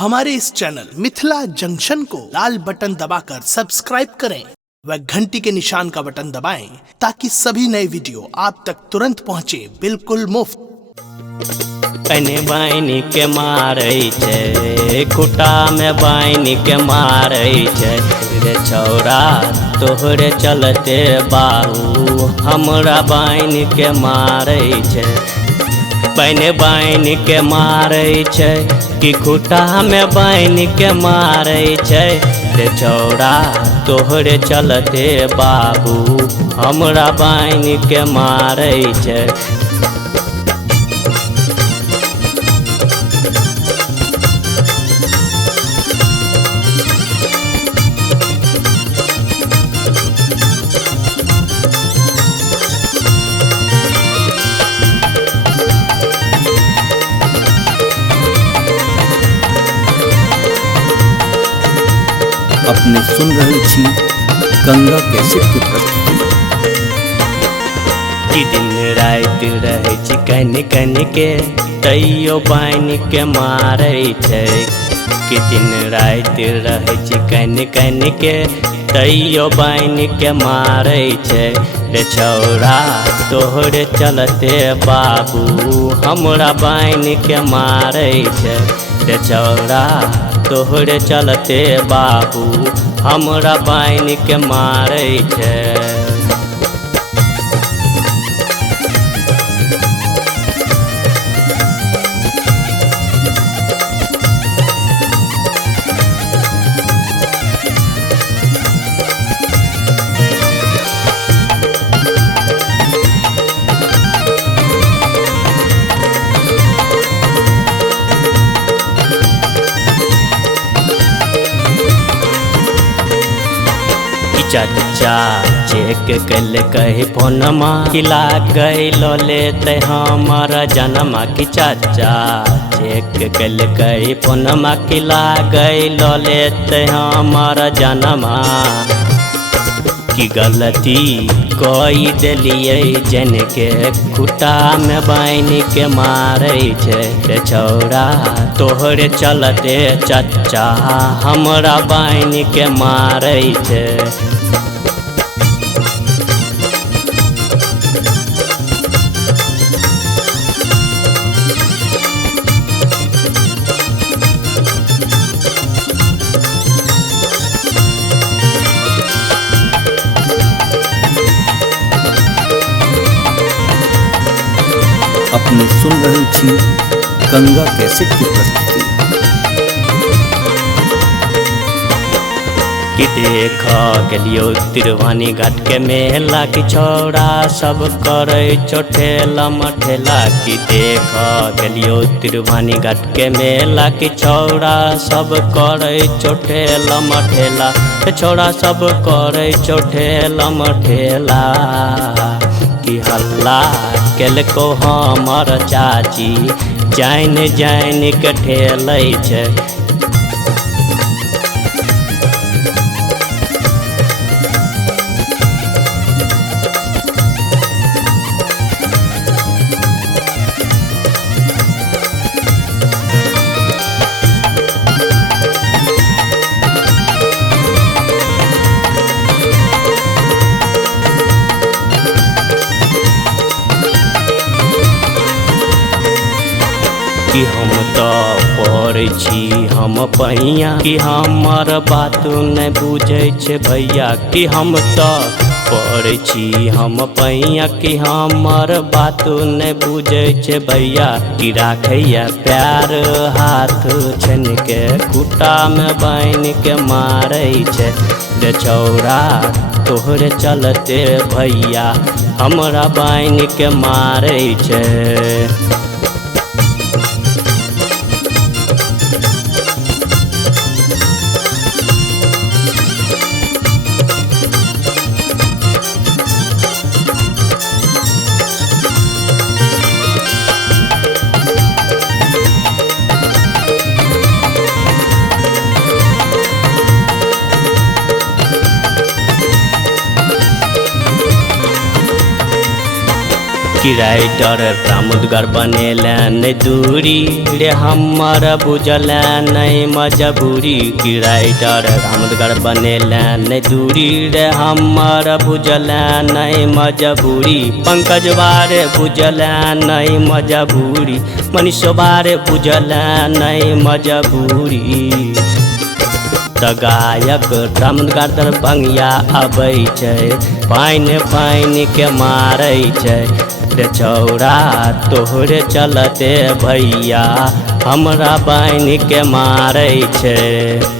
हमारे इस channel Mithila junction को लाल button दबाकर सब्सक्राइब करें व घंटी के निशान का बटन दबाएं ताकि सभी नए वीडियो आप तक तुरंत पहुंचे बिल्कुल मुफ्त। कने बाइनी के मारै छै खुटा में बाइनी के मारै छै रे छौरा तोहरे चलते बाबू हमरा बाइनी के मारै छै। बने बाइनी के मारै छै कि खुटा में बाइनी के मारै छै रे छौरा तोहरे चलते बाबू हमरा बाइनी के मारै छै। अपने सुन रहे छी गंगा कैसेट की प्रस्तुति। कि दिन रात रहे छी कन कन के तैयो बाइनी के मारै छै। कि दिन रात रहे छी कन कन के तैयो बाइनी के मारै छै रे छौरा तोहरे चलते बाबू हमरा बाइनी के मारै छै रे छौरा तोहरे चलते बाबू हमरा बाइनी के मारै छै। चाचा चेक कल कही फोनमा किला गैलो लेते हमारा जनमा। कि चाचा चेक कल कही फोनमा किला गैलो लेते हमारा जनमा। कि गलती कोई दिलिए जन के खुटा में बाइनी के मारै छै रे छौरा तोहरे चलते चाचा हमरा बाइनी के मारै छै। अपने सुन रहे छी गंगा कैसेट की प्रस्तुति। कि देख गेलियो तिरवानी घाट के मेला कि छौड़ा सब करे चोठेला मठेला। कि देख गेलियो तिरवानी घाट के मेला कि छौड़ा सब करे चोठेला मठेला छौड़ा सब करे चोठेला मठेला। कि हल्ला केलको हमर चाची जाइन जाइन के ठेलै छै। कि हम तो पढ़ै छी हम पहिया कि हमर बात नहीं बुझै छै भैया। कि हम तो पढ़ै छी हम पहिया कि हमर बात नहीं बुझै छै भैया। कि राखैया प्यार हाथ छन के खुटा में बाइनी के मारै छै रे छौरा तोहरे चलते भैया हमरा बाइनी के मारै छै। कि राइटर प्रमोदगर बनेला नहीं दूरी रे हमर बुझला नहीं मजबूरी कि राइटर प्रमोदगर बनेला नहीं दूरी रे हमर बुझला नहीं मजबूरी पंकज बारे बुझला नहीं मजबूरी मनीष बारे बुझला नहीं मजबूरी त गायक प्रमोदगर दरभंगिया अबै छै पानि के मारै छै रे छौरा तोहरे चलते भैया हमरा बहन के मारै छै।